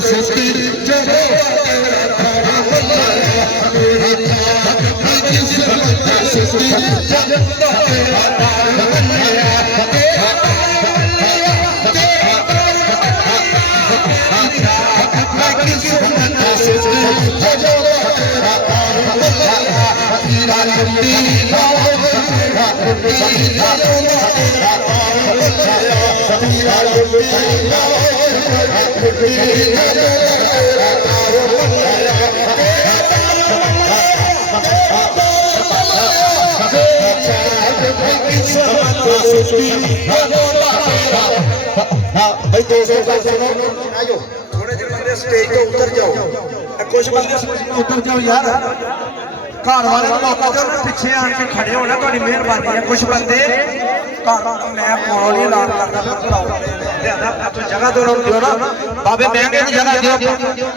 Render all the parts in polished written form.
सस्ती जगह भाई दोस्तों का सुनो थोड़े जे बंदे स्टेज तो उतर जाओ कुछ बंदे उतर जाओ यार घर वाले मौका दो पीछे आन के खड़े होना थोड़ी मेहरबानी है कुछ बंदे मैं कोलों नहीं लाल करता तो जगह दो दियो ना बाबे महंगे की जगह दियो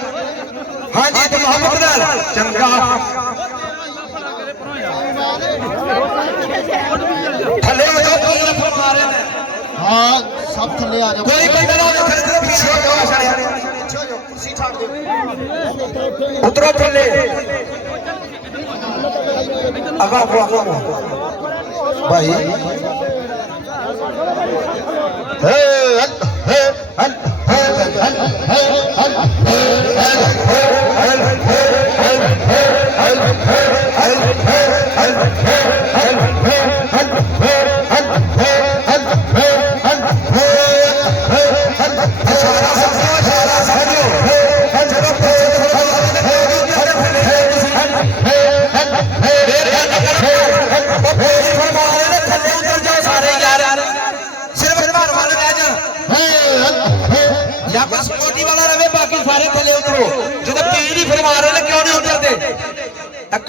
हां जी तो मोहम्मद नाल चंगा थले हो जाओ मारे ने हां सब थले आ जाओ कोई बंदा ना पीछे हो जाओ कुर्सी छाड़ दो उतरो थले आगा भाई हे हे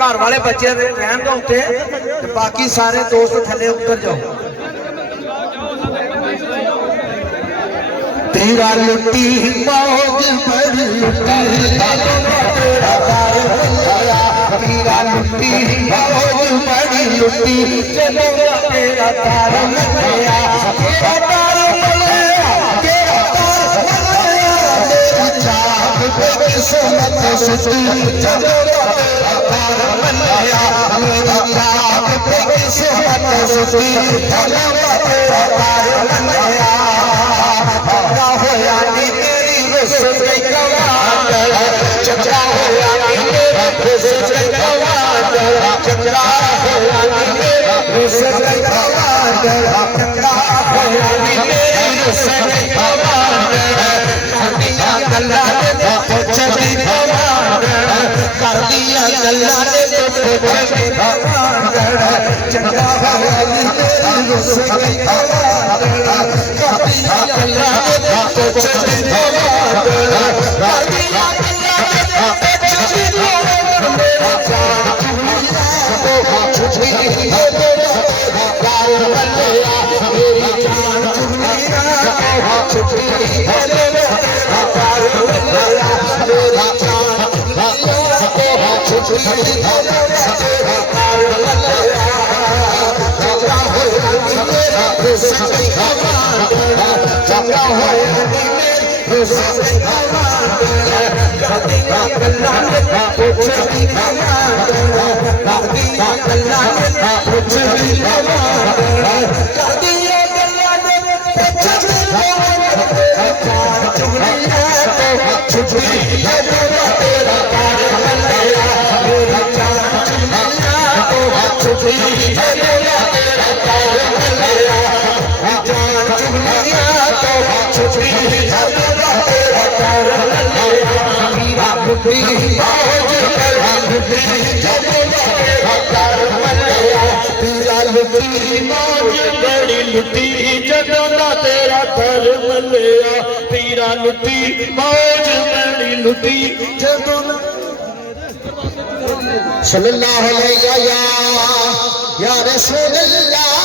घर वाले बच्चे रहन दो उत्ते बाकी सारे दोस्त थले उतर जाओ तेरा लुटी मौज बड़ी लुटी तेरा लुटी मौज बड़ी लुटी तेरा तार मलिया किस्मत सुस्ती कर दिया गल्ला ने चंगा वाली रुसई कर दिया गल्ला ने लुटी जगह तेरा घर मलिया पीरा लुटी मौज बड़ी लुटी जदों सल्लल्लाहु अलैहि या रसूल अल्लाह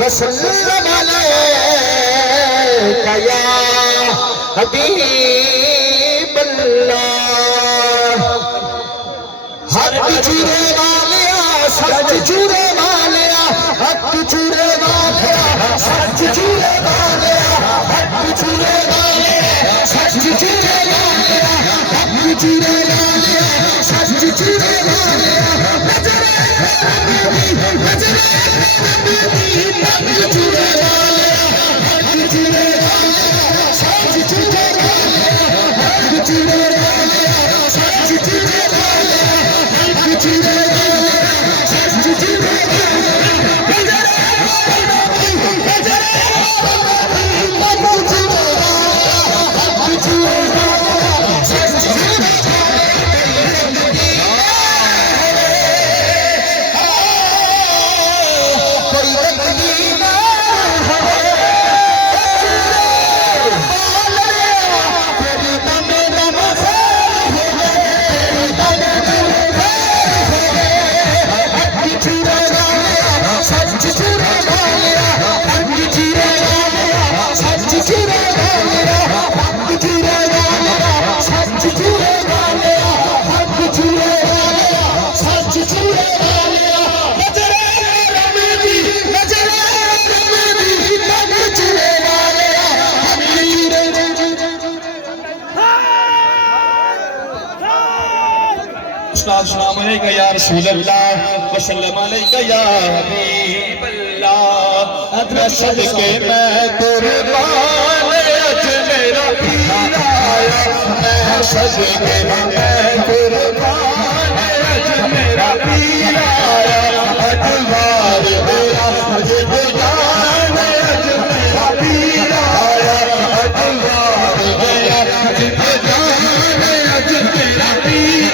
वसल्लम अलैका या हबीब अल्लाह हर जुरे वालिया सच जुरे वालिया हक जुरे वालिया सच जुरे वालिया हक जुरे वालिया अस्सलाम अलैका या रसूल अल्लाह वसल्लम अलैका या हबीब अल्लाह अदर सदके मैं कुर्बान अज मेरा पीर आया मैं सदके मैं कुर्बान अज मेरा पीर आया अजवार मेरा अजब जान अज मेरा पीर आया अजवार मेरा अजब जान अज मेरा पीर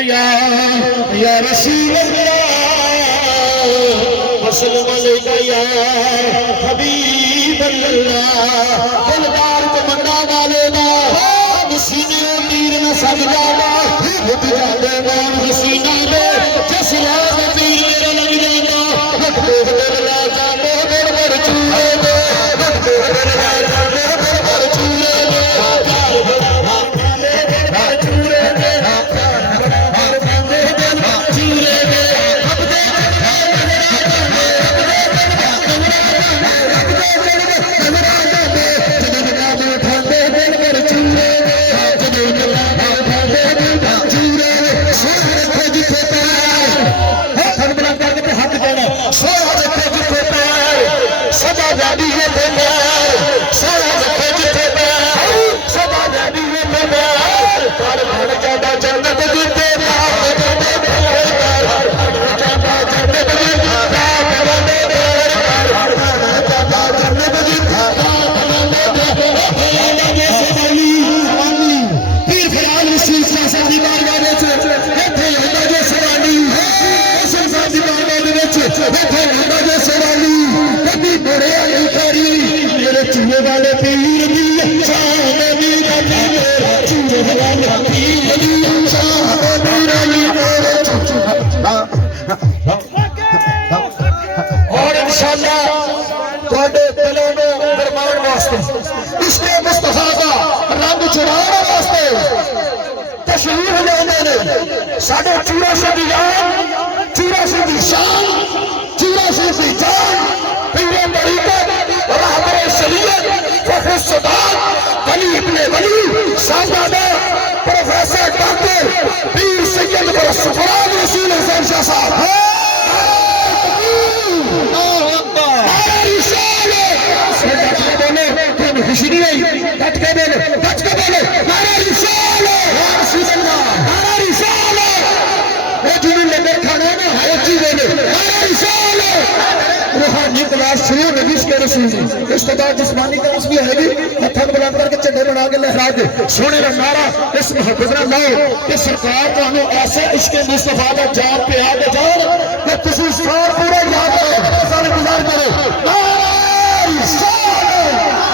या रसूल अल्लाह वसल्लम अलैका या हबीब अल्लाह दिलदार तमन्ना वाले दा सीने तीर न सज जावा लुट जाते मान हसीना में जिस राह में तीर मेरा लग जाता दिल ला जाने बड़ चूहे दे दिल ला जाने बड़ चूहे दे वाले पीर दी शान मेरा मेरा चूहे वाले पीर दी शान मेरा मेरा और इंशाअल्लाह ਤੁਹਾਡੇ ਦਿਲੋਂ ਨੂੰ ਫਰਮਾਉਣ ਵਾਸਤੇ ਇਸ਼ਕੇ ਮੁਸਤਫਾ ਦਾ ਰੰਗ ਚੜਾਉਣ ਵਾਸਤੇ ਤਸ਼ਰੀਫ ਲਿਆਉਂਦੇ ਨੇ ਸਾਡੇ ਚੂਰਾ ਸਿੰਘ ਦੀ ਜਾਨ ਚੂਰਾ ਸਿੰਘ ਦੀ ਸ਼ਾਨ ਚੂਰਾ ਸਿੰਘ ਦੀ ਜਾਨ ਪੀਰਾਂ ਤਰੀਕਤ रहबर शरीयत फखर सदात वली इब्ने वली साहबजादा प्रोफेसर डॉक्टर पीर सैयद सुफरान रसूल हुसैन शाह साहब खुशी नहीं आई डट के बोले नारा रिसालो नारा रिसालो वो जिन्हें लेकर खाने में हायची बोले नारा रिसालो रूहानी क्लास शुरू नबी के रसूल इस्तेदाद जिस्मानी क्लास भी है हथन बुलंद करके झंडे बना के लहरा के सोने का नारा इस मुहब्बत ना लाओ कि सरकार ਤੁਹਾਨੂੰ ऐसे इश्क मुस्तफा का जान पे आगे जाओ कि तुम साल पूरा याद करो साल गुजार करो नारा रिसालो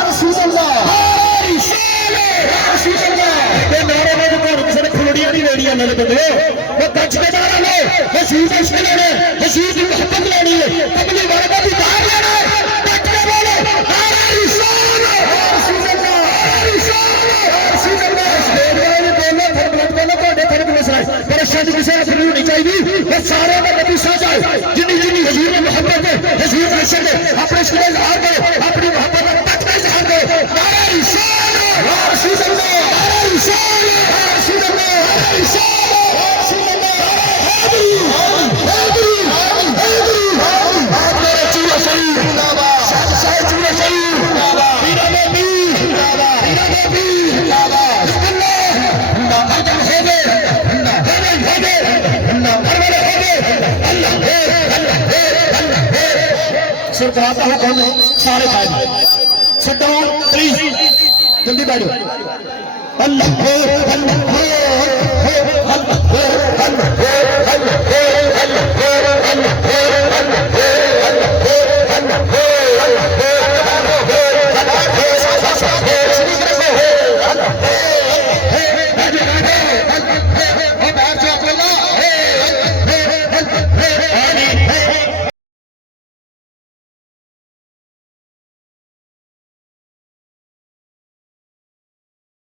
रसूल अल्लाह नारा रिसालो रसूल अल्लाह ये नारे में बंदे वो गज के नारा लो हसीब इश्क लेने हसीब की मोहब्बत लेनी है कबली वाले का दीदार लेना है गज के बोलो नारा रिसाल परेशानी किसी ने फिर होनी चाहिए ये सारे में नबी साझा है जिन्नी जिन्नी हजूर में मोहब्बत है हजूर इश्क है अपने इश्क का इजहार करो अपनी मोहब्बत का तक का इजहार करो नारा रिसाल या रसूल अल्लाह नारा रिसाल या रसूल अल्लाह नारा रिसाल या रसूल अल्लाह हैदरी हैदरी हैदरी आपने चूड़ा शरीफ जिंदाबाद शाह चूड़ा शरीफ जिंदाबाद हीरा नबी जिंदाबाद हीरा नबी जिंदाबाद अल्लाह आजम है वे सरकार का हुक्म है सारे भाई सिट डाउन प्लीज जल्दी बैठो अल्लाह